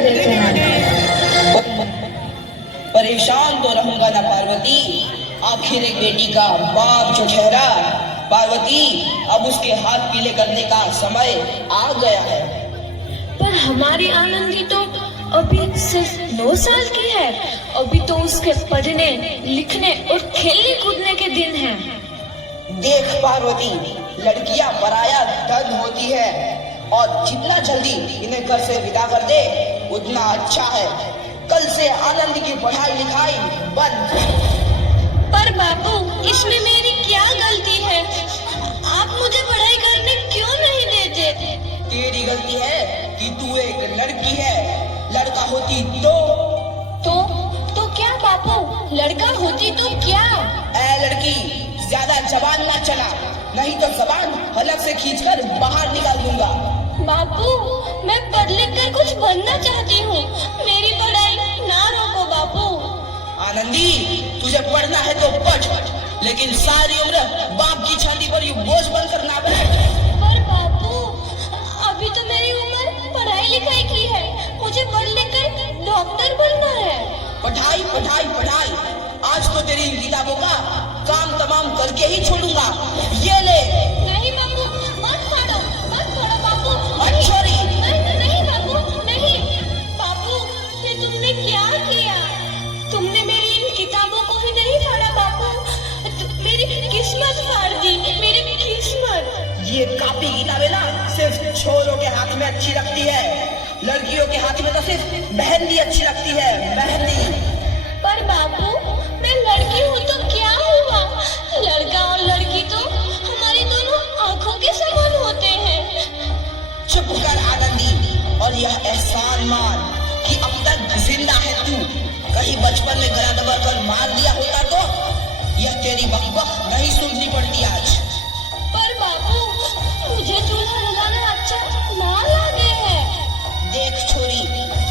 देते हैं। परेशान तो रहूंगा ना पार्वती, आखिर एक बेटी का बाप जो ठहरा। पार्वती, अब उसके हाथ पीले करने का समय आ गया है। पर हमारी आनंदी तो अभी सिर्फ 9 साल की है। अभी तो उसके पढ़ने लिखने और खेलने कूदने के दिन हैं। देख पार्वती, लड़कियां पराया धन होती है और जितना जल्दी इन्हें घर से विदा कर दे उतना अच्छा है। कल से आनंद की पढ़ाई लिखाई बंद। पर बापू, इसमें मेरी क्या गलती है? आप मुझे पढ़ाई करने क्यों नहीं देते? तेरी गलती है कि तू एक लड़की है। लड़का होती तो क्या बापू? लड़का होती तो क्या? ऐ लड़की, ज्यादा जबान ना चला, नहीं तो जबान हलक से खींचकर बाहर निकाल दूंगा। बापू, मैं पढ़ लिख कर कुछ बनना चाहती हूँ। मेरी पढ़ाई ना रोको बापू। आनंदी, तुझे पढ़ना है तो पढ़, लेकिन सारी उम्र बाप की छाती पर यूं बोझ बनकर ना बैठ। पर बापू, अभी तो मेरी उम्र पढ़ाई लिखाई की है। मुझे पढ़ लिख कर डॉक्टर बनना है। पढ़ाई पढ़ाई पढ़ाई, आज तो तेरी इन किताबों का काम तमाम करके ही छोड़ूंगा। ये ले। नहीं बापू, मत फाड़ो बापू। छोरी। नहीं बापू, नहीं। बापू, ये तुमने क्या किया? तुमने मेरी इन किताबों को ही नहीं फाड़ा बापू, मेरी किस्मत फाड़ दी, मेरी किस्मत। ये कापी किताबें ना सिर्फ छोरों के हाथ में अच्छी लगती है, लड़कियों के हाथ में तो सिर्फ मेहंदी अच्छी लगती है, मेहंदी। पर बापू, मैं लड़की हूँ तो क्या हुआ? लड़का और लड़की तो हमारी दोनों आंखों के समान होते हैं। चुप कर आनंदी, और यह एहसान मान कि अब तक जिंदा है तू। कहीं बचपन में गला दबाकर मार दिया होता तो यह तेरी बकबक नहीं सुननी पड़ती आज। पर बापू, मुझे चूल्हा जलाना अच्छा ना लगे है। देख छोरी,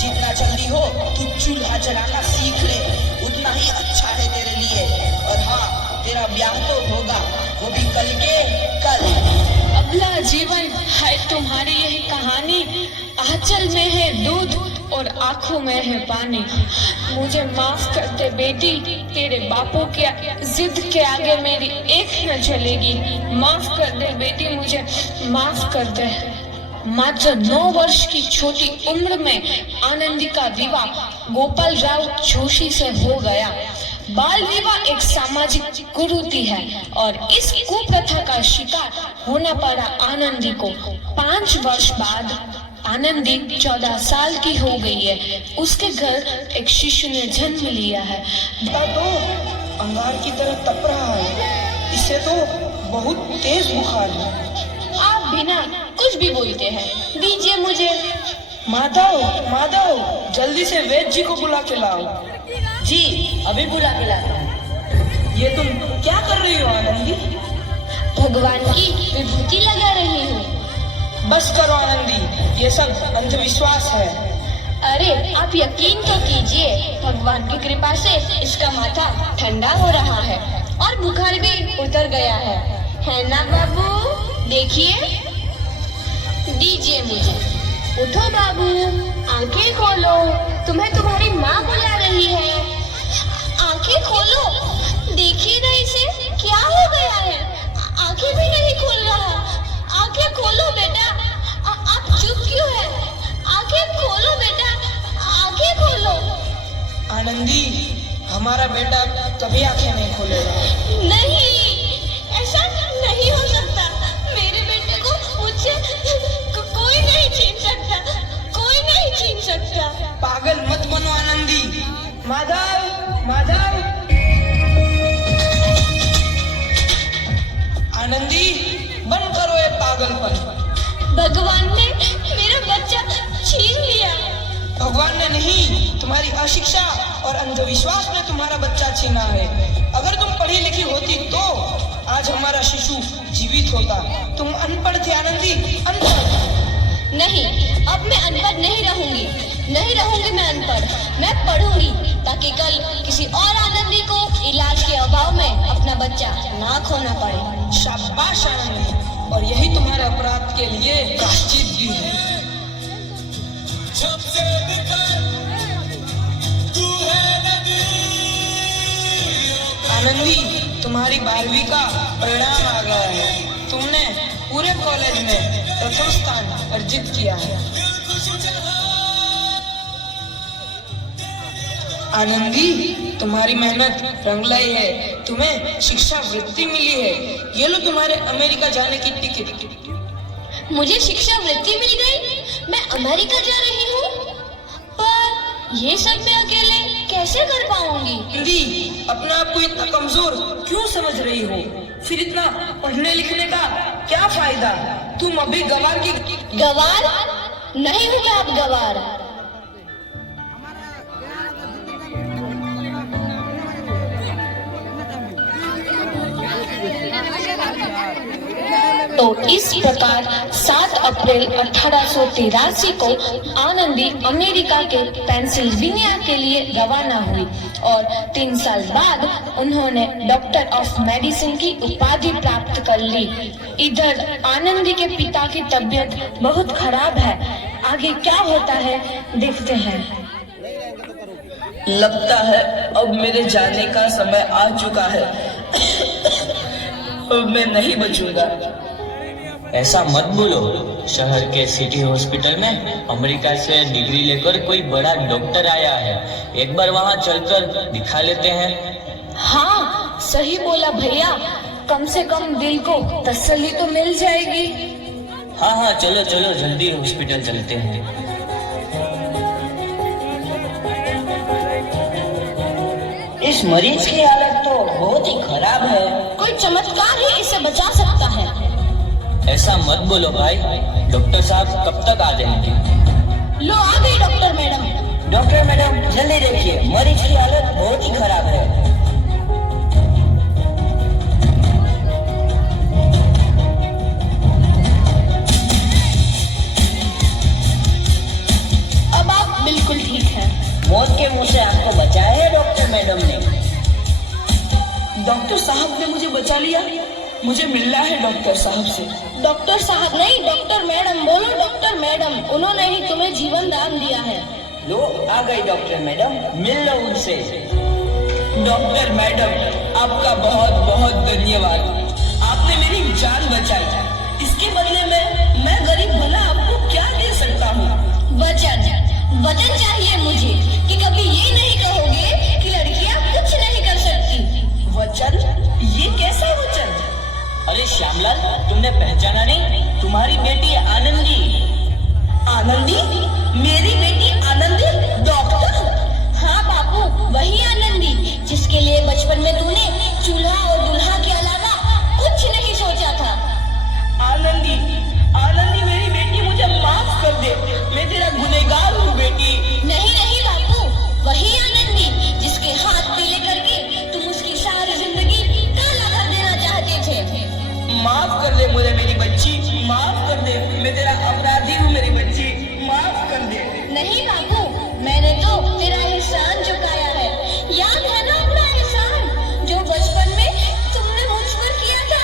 जितना जल्दी हो तू चूल्हा जलाना सीख ले, उतना ही अच्छा है तेरे लिए। और हाँ, तेरा ब्याह तो होगा, वो भी कल के कल। अगला जीवन है तुम्हारी यही कहानी। आंचल में है दूध और आंखों में है पानी। मुझे माफ कर दे बेटी, तेरे बापू के जिद के आगे मेरी एक न चलेगी। माफ कर दे बेटी, मुझे माफ कर दे। मात्र 9 वर्ष की छोटी उम्र में आनंदी का विवाह गोपाल राव जोशी से हो गया। बाल विवाह एक सामाजिक कुरीति है और इस कुप्रथा का शिकार होना पड़ा आनंदी को। 5 वर्ष बाद आनंदी 14 साल की हो गई है। उसके घर एक शिशु ने जन्म लिया है। तो अंगार की तरह तप रहा है, इससे तो बहुत तेज बुखार है। आप बिना कुछ भी बोलते हैं, दीजिए मुझे। माधव, जल्दी से वैद्य जी को बुला के लाओ। जी, अभी बुला के लाता हूँ। ये तुम क्या कर रही हो आनंदी? भगवान की विभूति लगा रही हूँ। बस करो आनंदी, ये सब अंधविश्वास है। अरे आप यकीन तो कीजिए, भगवान की कृपा से इसका माथा ठंडा हो रहा है और बुखार भी उतर गया है ना बाबू? देखिए, दीजिए मुझे। उठो बाबू, आंखें खोलो, तुम्हें तुम्हारी माँ बुला रही है। आंखें खोलो, देखिए ना इसे क्या हो गया है, आंखें भी नहीं खोल रहा। आंखें खोलो बेटा, आप चुप क्यों है? आंखें खोलो बेटा, आंखें खोलो। आनंदी, हमारा बेटा कभी आंखें नहीं खोलेगा। नहीं, ऐसा नहीं हो सकता। मेरे बेटे को मुझसे कोई नहीं छीन सकता, कोई नहीं छीन सकता। पागल मत बनो आनंदी। माधव, आनंदी, बंद करो ये पागलपन। भगवान ने मेरा बच्चा छीन लिया। भगवान ने नहीं, तुम्हारी अशिक्षा और अंधविश्वास ने तुम्हारा बच्चा छीना है। अगर तुम पढ़ी लिखी होती तो आज हमारा शिशु जीवित होता। तुम अनपढ़ थी आनंदी, अनपढ़। नहीं, अब मैं अनपढ़ नहीं रहूंगी मैं अनपढ़। मैं पढ़ूंगी ताकि कल किसी और आनंदी को इलाज के अभाव में अपना बच्चा ना खोना पड़े। शाबाश आनंदी, और यही तुम्हारे अपराध के लिए प्रायश्चित भी है। आनंदी, तुम्हारी 12वीं का परिणाम आ गया है। तुमने पूरे कॉलेज में प्रथम स्थान अर्जित किया है। आनंदी, तुम्हारी मेहनत रंग लाई है। तुम्हें शिक्षा वृत्ति मिली है। ये लो तुम्हारे अमेरिका जाने की टिकट। मुझे शिक्षा वृत्ति मिल गई, मैं अमेरिका जा रही हूँ। पर ये सब मैं अकेले कैसे कर पाऊंगी? आनंदी, अपने आप को इतना कमजोर क्यों समझ रही हो? फिर इतना पढ़ने लिखने का क्या फायदा? तुम अभी गवार की गवार नहीं हूँ मैं अब गवार। तो इस प्रकार 7 अप्रैल 1883 को आनंदी अमेरिका के पेंसिल्वेनिया के लिए रवाना हुई और 3 साल बाद उन्होंने डॉक्टर ऑफ मेडिसिन की उपाधि प्राप्त कर ली। इधर आनंदी के पिता की तबीयत बहुत खराब है। आगे क्या होता है देखते हैं। लगता है अब मेरे जाने का समय आ चुका है। अब मैं नहीं बचूंगा। ऐसा मत बोलो। शहर के सिटी हॉस्पिटल में अमेरिका से डिग्री लेकर कोई बड़ा डॉक्टर आया है। एक बार वहाँ चलकर दिखा लेते हैं। हाँ, सही बोला भैया। कम से कम दिल को तसल्ली तो मिल जाएगी। हाँ हाँ, चलो चलो जल्दी हॉस्पिटल चलते हैं। इस मरीज की हालत तो बहुत ही खराब है। कोई चमत्कार ही इसे बचा सकता है। ऐसा मत बोलो भाई। डॉक्टर साहब कब तक आ जाएंगे? लो आ गई डॉक्टर मैडम। डॉक्टर मैडम जल्दी देखिए, मरीज की हालत बहुत ही खराब है। अब आप बिल्कुल ठीक हैं। मौत के मुंह से आपको बचाया है डॉक्टर मैडम ने। डॉक्टर साहब ने मुझे बचा लिया। मुझे मिलना है डॉक्टर साहब से। डॉक्टर साहब नहीं, डॉक्टर मैडम बोलो। डॉक्टर मैडम, उन्होंने ही तुम्हें जीवन दान दिया है। लो आ गई डॉक्टर मैडम, मिल लो उनसे। डॉक्टर मैडम, आपका बहुत बहुत धन्यवाद। आपने मेरी जान बचाई। इसके बदले में मैं गरीब भला आपको क्या दे सकता हूँ? वचन चाहिए मुझे कि कभी ये नहीं कहोगे कि लड़कियां कुछ नहीं कर सकती। वचन? ये कैसा वचन? अरे श्यामलाल, तुमने पहचाना नहीं? तुम्हारी बेटी आनंदी। आनंदी? मेरी बेटी आनंदी डॉक्टर? हाँ बापू, वही आनंदी जिसके लिए बचपन में तूने चूल्हा और दूल्हा के अलावा कुछ नहीं सोचा था। आनंदी, आनंदी मेरी बेटी, मुझे माफ कर दे। मैं तेरा गुनहगार हूँ बेटी। नहीं नहीं बापू, वही आनंदी जिसके हाथ पीले करके तुम उसकी सारी जिंदगी काला कर देना चाहते थे। माफ कर दे मुझे मेरी बच्ची, माफ कर दे। मैं तेरा अपराधी हूँ मेरी बच्ची, माफ कर दे। नहीं बापू, मैंने तो तेरा एहसान चुकाया है। याद है ना अपना एहसान जो बचपन में तुमने मुझ पर किया था?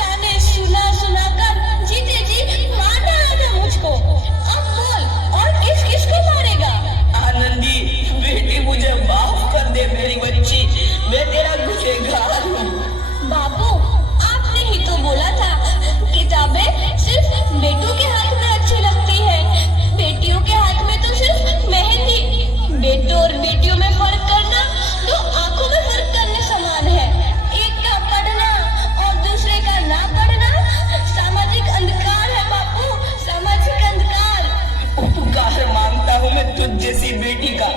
ताने सुना सुना कर जीते जी मार डाला था मुझको। अब बोल, और किस किस को मारेगा? आनंदी बेटी, मुझे माफ कर दे मेरी बच्ची। मैं तेरा गुनहगार हूँ। बापू, आपने ही तो बोला था किताबें सिर्फ बेटों के हाथ में अच्छी लगती है, बेटियों के हाथ में तो सिर्फ मेहंदी। बेटों और बेटियों में फर्क करना तो आंखों में फर्क करने समान है। एक का पढ़ना और दूसरे का ना पढ़ना सामाजिक अंधकार है बापू, सामाजिक अंधकार। उपकार मांगता हूँ मैं तुझ जैसी बेटी का,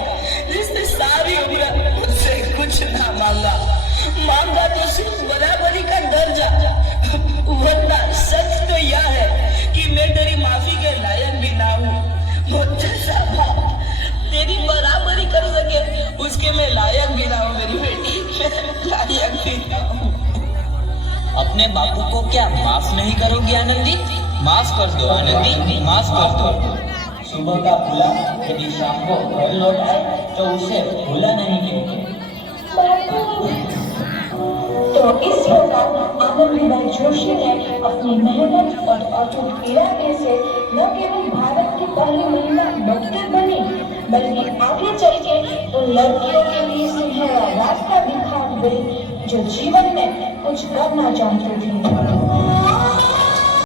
जिसने सारी उम्र मुझसे कुछ ना मांगा तो सिर्फ बराबरी का दर्जा। वरना सच तो यह है कि मैं तेरी माफी के लायक भी ना हूँ। मुझ जैसा बाप तेरी बराबरी कर सके, उसके मैं लायक भी ना हूँ मेरी बेटी, मैं लायक भी ना हूँ। अपने बापू को क्या माफ नहीं करोगी आनंदी? माफ कर दो आनंदी, माफ कर दो। सुबह का भूला यदि शाम को घर लौट आए तो उसे भूला नहीं कहते। तो इस प्रकार आनंदीबाई जोशी ने अपनी मेहनत और अटूट इरादे से न केवल भारत की पहली महिला डॉक्टर बनी, बल्कि आगे चल के उन लड़कियों के लिए सुनहरा रास्ता दिखा गई जो जीवन में कुछ करना चाहती थी।